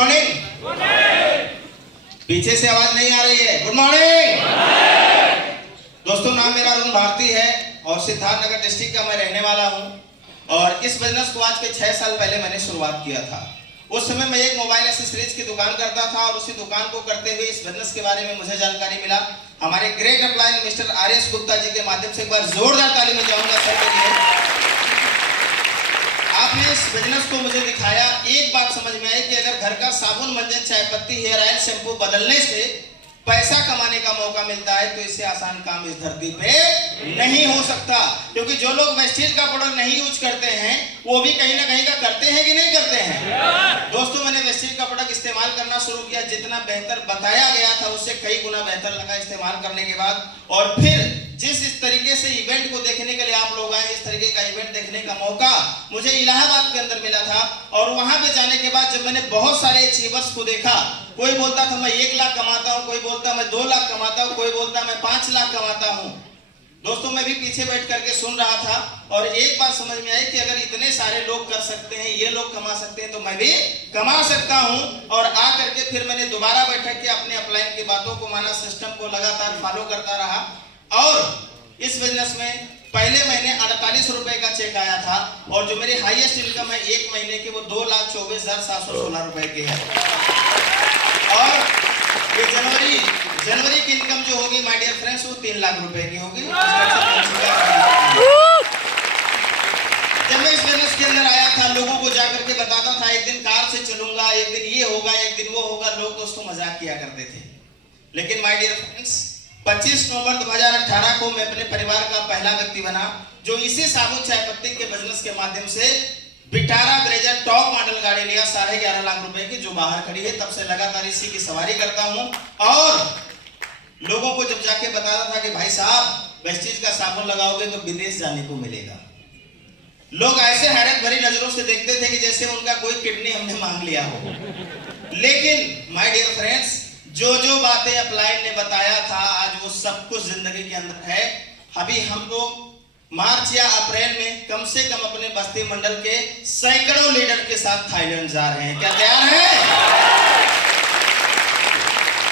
Morning. पीछे से आवाज नहीं आ रही है। गुड मॉर्निंग दोस्तों, नाम मेरा अरुण भारती है और सिद्धार्थनगर डिस्ट्रिक्ट का मैं रहने वाला हूं। और इस बिजनेस को आज के 6 साल पहले मैंने शुरुआत किया था। उस समय मैं एक मोबाइल एक्सेसरीज की दुकान करता था और उसी दुकान को करते हुए इस बिजनेस के बारे में मुझे जानकारी मिला। हमारे great upline mister R S. Gupta ji के माध्यम से एक बार जोरदार ताली में जाऊंगा सर के लिए। आपने इस बिजनेस को मुझे दिखाया, एक बात समझ में आई कि अगर घर का साबुन, मंजन, चाय पत्ती, हेयर ऑयल, शैम्पू बदलने से पैसा कमाने का मौका मिलता है तो इससे आसान काम इस धरती पे नहीं हो सकता। क्योंकि जो लोग वेस्टेज का प्रोडक्ट नहीं यूज करते हैं वो भी कहीं ना कहीं का करते हैं कि नहीं करते हैं। दोस्तों, मैंने वेस्टेज का प्रोडक्ट इस्तेमाल करना शुरू किया। जितना बेहतर बताया गया था उससे कई गुना बेहतर लगा इस्तेमाल करने के बाद। और फिर जिस इस तरीके से इवेंट को देखने के लिए आप लोग आए, इस तरीके का इवेंट देखने का मौका मुझे इलाहाबाद के अंदर मिला था। और वहां पे जाने के बाद जब मैंने बहुत सारे अचीवर्स को देखा, कोई बोलता था मैं 1 लाख कमाता हूं, कोई बोलता मैं 2 लाख कमाता हूं, कोई बोलता मैं 5 लाख कमाता हूं। दोस्तों, मैं भी पीछे बैठ करके सुन रहा था और एक बात समझ में आई कि अगर इतने सारे लोग कर सकते हैं, ये लोग कमा सकते हैं, तो मैं भी कमा सकता हूं। और आ करके फिर मैंने दोबारा बैठक किया, अपने अपलाइन की बातों को माना, सिस्टम को लगातार फॉलो करता रहा। और इस बिजनेस में पहले महीने 48 रुपए का चेक आया था और जो मेरी हाईएस्ट इनकम है एक महीने की वो 2,24,716 रुपए की है। और ये जनवरी की इनकम जो होगी माय डियर फ्रेंड्स वो 3 लाख रुपए की होगी। जब मैं इस बिजनेस के अंदर आया था, लोगों को जाकर के बताता था एक दिन कार से चलूंगा, एक दिन ये होगा, एक दिन वो होगा। लोग दोस्तों मजाक किया करते थे। लेकिन माय डियर फ्रेंड्स, 25 नवंबर 2018 को मैं अपने परिवार का पहला व्यक्ति बना जो इसी साबुन चाय पत्ती के बिजनेस के माध्यम से विटारा ब्रेजर टॉप मॉडल गाड़ी लिया 11.5 लाख रुपए की, जो बाहर खड़ी है। तब से लगातार इसी की सवारी करता हूं और लोगों को जब जाके बताता था कि भाई साहब वेस्टीज का साबुन लगाओगे तो विदेश जाने को मिलेगा, लोग ऐसे हैरत भरी नजरों से देखते थे कि जैसे उनका कोई किडनी हमने मांग लिया हो। लेकिन माय डियर फ्रेंड्स, जो जो बातें अपलाइन ने बताया था आज वो सब कुछ जिंदगी के अंदर है। अभी हम लोग मार्च या अप्रैल में कम से कम अपने बस्ती मंडल के सैकड़ों लीडर के साथ थाईलैंड जा रहे हैं। क्या तैयार है?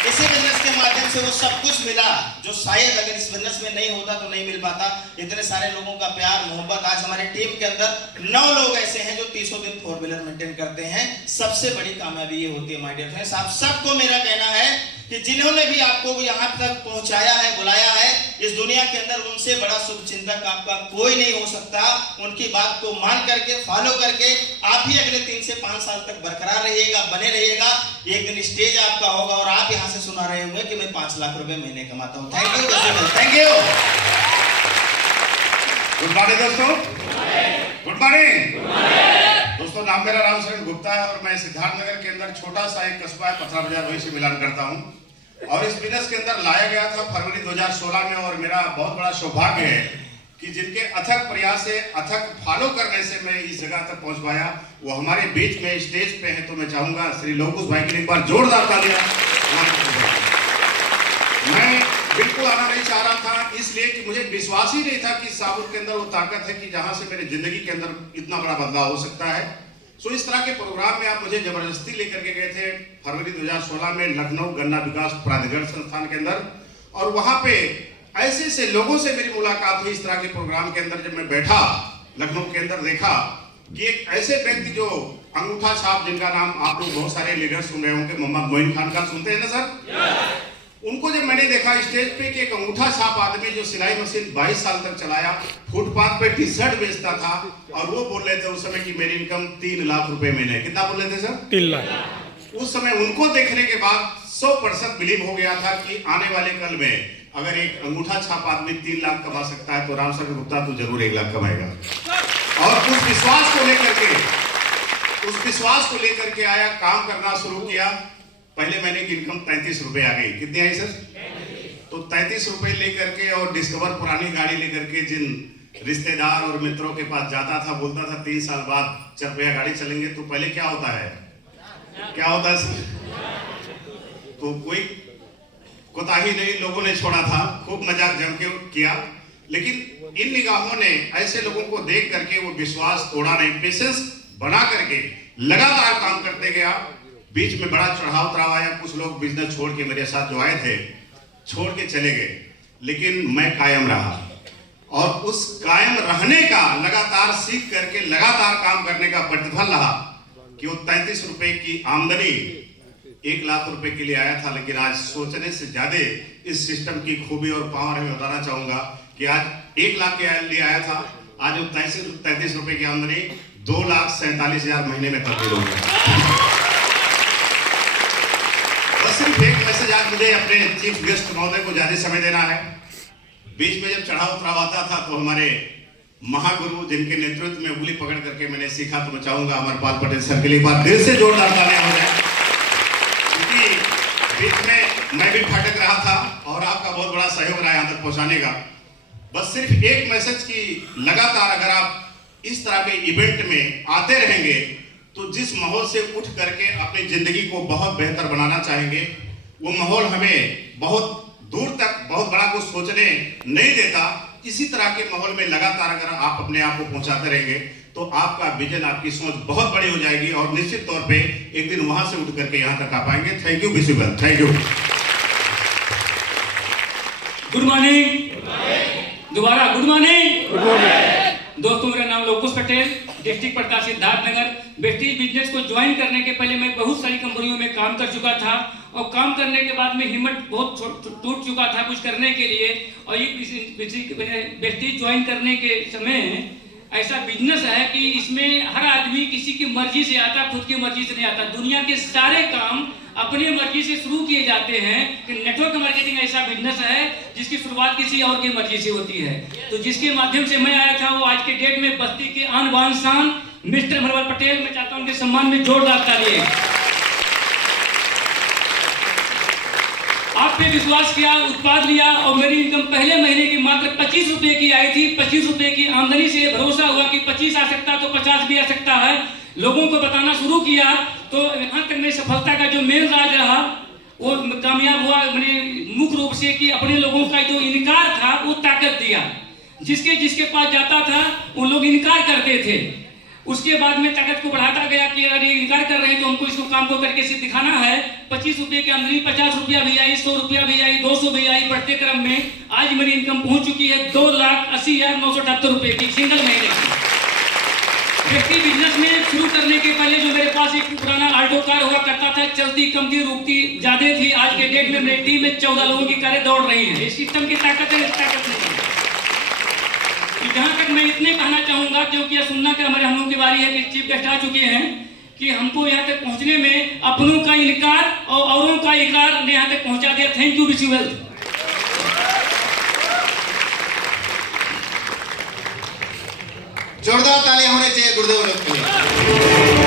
इसी बिजनेस के माध्यम से वो सब कुछ मिला जो शायद अगर इस बिजनेस में नहीं होता तो नहीं मिल पाता। इतने सारे लोगों का प्यार मोहब्बत। आज हमारे टीम के अंदर 9 लोग ऐसे हैं जो 30 दिन 4 व्हीलर मेंटेन करते हैं। सबसे बड़ी कामयाबी ये होती है माय डियर फ्रेंड्स, आप सबको मेरा कहना है कि जिन्होंने भी आपको यहाँ तक पहुंचाया है, बुलाया है, इस दुनिया के अंदर उनसे बड़ा शुभ चिंतक आपका कोई नहीं हो सकता। उनकी बात को मान करके, फॉलो करके आप ही अगले 3 से 5 साल तक बरकरार रहिएगा, बने रहिएगा। एक दिन स्टेज आपका होगा और आप यहाँ से सुना रहे होंगे कि मैं 5 लाख रुपए महीने कमाता हूँ। Thank you, thank you. Good morning दोस्तों, गुड मॉर्निंग दोस्तों। नाम मेरा रामशरण गुप्ता है और मैं सिद्धार्थनगर के अंदर छोटा सा एक कस्बा है पथरा बाजार, वहीं से मिलान करता हूँ। और इस बिजनेस के अंदर लाया गया था फरवरी 2016 में। और मेरा बहुत बड़ा सौभाग्य है कि जिनके अथक प्रयास से, अथक फॉलो करने से मैं इस जगह तक पहुंच पाया, वो हमारे बीच में स्टेज पे है। तो मैं चाहूंगा श्री लोकुश भाई के लिए एक बार जोरदार तालियां। मैं बिल्कुल आना नहीं चाह रहा था इसलिए कि मुझे विश्वास ही नहीं था कि साबुन के अंदर वो ताकत है कि जहां से मेरी जिंदगी के अंदर इतना बड़ा बदलाव हो सकता है। सो इस तरह के प्रोग्राम में आप मुझे जबरदस्ती लेकर के गए थे फरवरी 2016 में लखनऊ गन्ना विकास प्राधिकरण संस्थान के अंदर। और वहां पे ऐसे ऐसे लोगों से मेरी मुलाकात हुई इस तरह के प्रोग्राम के अंदर। जब मैं बैठा लखनऊ के अंदर, देखा कि एक ऐसे व्यक्ति जो अंगूठा छाप, जिनका नाम आप लोग बहुत सारे लीडर सुन रहे होंगे, मोहम्मद मोइन खान का सुनते हैं ना सर, उनको जब मैंने देखा स्टेज पे कि एक अंगूठा छाप आदमी जो सिलाई मशीन 22 साल तक चलाया, फुटपाथ पे टी-शर्ट बेचता था और वो बोल रहे थे उस समय कि मेरी इनकम 3 लाख रुपए महीने। कितना बोल रहे थे सर? 3 लाख। उस समय उनको देखने के बाद 100% बिलीव हो गया था कि आने वाले कल में अगर एक अंगूठा छाप आदमी 3 लाख कमा सकता है तो रामशरण गुप्ता तो जरूर 1 लाख कमाएगा। और उस विश्वास को लेकर के आया, काम करना शुरू किया। पहले महीने की इनकम 33 रुपए आ गई। कितनी आई सर? तो 33 रुपए लेकर के और डिस्कवर पुरानी गाड़ी लेकर के जिन रिश्तेदार और मित्रों के पास जाता था, बोलता था 3 साल बाद 4 रुपया गाड़ी चलेंगे। तो पहले क्या होता है, क्या होता है सर? तो कोई कोताही नहीं, लोगों ने छोड़ा था, खूब मजाक जम के किया। लेकिन इन निगाहों ने ऐसे लोगों को देख करके वो विश्वास तोड़ा नहीं, पेशेंस बना करके लगातार काम करते गया। बीच में बड़ा चढ़ाव उतराव आया, कुछ लोग बिजनेस छोड़ के मेरे साथ जो आए थे छोड़ के चले गए, लेकिन मैं कायम रहा और उस कायम रहने का लगातार सीख करके लगातार काम करने का प्रतिफल रहा कि वो 33 रुपए की आमदनी 1 लाख रुपए के लिए आया था। लेकिन आज सोचने से ज्यादा इस सिस्टम की खूबी और पावर मैं बताना चाहूंगा कि आज 1 लाख के लिए आया था, आज वो 33 रुपए की आमदनी 2,47,000 महीने में तब्दील हो गया। बस सिर्फ एक मैसेज आज मुझे अपने चीफ गेस्ट महोदय को ज्यादा समय देना है। बीच में जब चढ़ाव उतराव आता था तो हमारे महागुरु जिनके नेतृत्व में उंगली पकड़ करके मैंने सीखा, तो मैं चाहूंगा अमरपाल पटेल सर के लिए एक बार दिल से जोरदार तालियां हो जाए, क्योंकि बीच में मैं भी भटक रहा था और आपका बहुत बड़ा सहयोग रहा यहाँ तक पहुंचाने का। बस सिर्फ एक मैसेज की लगातार अगर आप इस तरह के इवेंट में आते रहेंगे तो जिस माहौल से उठ करके अपनी जिंदगी को बहुत बेहतर बनाना चाहेंगे, वो माहौल हमें बहुत दूर तक बहुत बड़ा कुछ सोचने नहीं देता। इसी तरह के माहौल में लगातार अगर आप अपने आप को पहुंचाते रहेंगे तो आपका विजन, आपकी सोच बहुत बड़ी हो जाएगी और निश्चित तौर पे एक दिन वहां से उठ करके यहाँ तक आ पाएंगे। Thank you visible, thank you. Good morning, दोबारा गुड मॉर्निंग। दोस्तों, मेरा नाम लोकुश पटेल, डिस्ट्रिक्ट प्रकाश सिद्धार्थनगर। वेस्टीज बिजनेस को ज्वाइन करने के पहले मैं बहुत सारी कंपनियों में काम कर चुका था और काम करने के बाद में हिम्मत बहुत टूट चुका था कुछ करने के लिए। और ये वेस्टीज ज्वाइन करने के समय ऐसा बिजनेस है कि इसमें हर आदमी किसी की मर्जी से आता, खुद की मर्जी से नहीं आता। दुनिया के सारे काम अपनी मर्जी से शुरू किए जाते हैं कि नेटवर्क मार्केटिंग ऐसा बिजनेस है जिसकी शुरुआत किसी और की मर्जी से होती है। तो जिसके माध्यम से मैं आया था वो आज के डेट में बस्ती के आन बान शान मिस्टर अमरपाल पटेल, मैं चाहता हूं उनके सम्मान में जोरदार तालियां। आप पे विश्वास किया, उत्पाद लिया और मेरी इनकम पहले महीने की मात्र 25 रुपए की आई थी। 25 रुपए की आमदनी से भरोसा हुआ कि 25 आ सकता तो 50 भी आ सकता है। लोगों को बताना शुरू किया तो यहाँ तक मेरी सफलता का जो मेन राज रहा वो कामयाब हुआ। मैंने मुख्य रूप से कि अपने लोगों का जो इनकार था वो ताकत दिया। जिसके पास जाता था उन लोग इनकार करते थे। उसके बाद में ताकत को बढ़ाता गया कि अगर ये इनकार कर रहे हैं तो हमको इसको काम को करके सिर्फ दिखाना है। 25 रुपए की आमदनी 50 रुपया भी आई, 100 रुपया भी आई, 200 भी आई। बढ़ते क्रम में आज मेरी इनकम पहुंच चुकी है 2,80,978 रुपए की सिंगल महीने की। व्यक्ति बिजनेस में शुरू करने के पहले जो मेरे पास एक पुराना आल्टो कार हुआ करता था, चलती कम थी, रुकती ज्यादा थी। आज के डेट में मेरी टीम में 14 लोगों की कारें दौड़ रही हैं। इस सिस्टम की ताकत है, इस ताकत नहीं है। जहां तक मैं इतने कहना चाहूंगा, क्योंकि यह सुनना कि हमारे हम लोगों की बारी है कि चीफ गेस्ट आ चुके हैं, कि हमको यहाँ तक पहुंचने में अपनों का इनकार और औरों का इकरार ने यहाँ तक पहुंचा दिया। Thank you, wish you well. जोरदार तालियां होने चाहिए गुरुदेव लोग के लिए।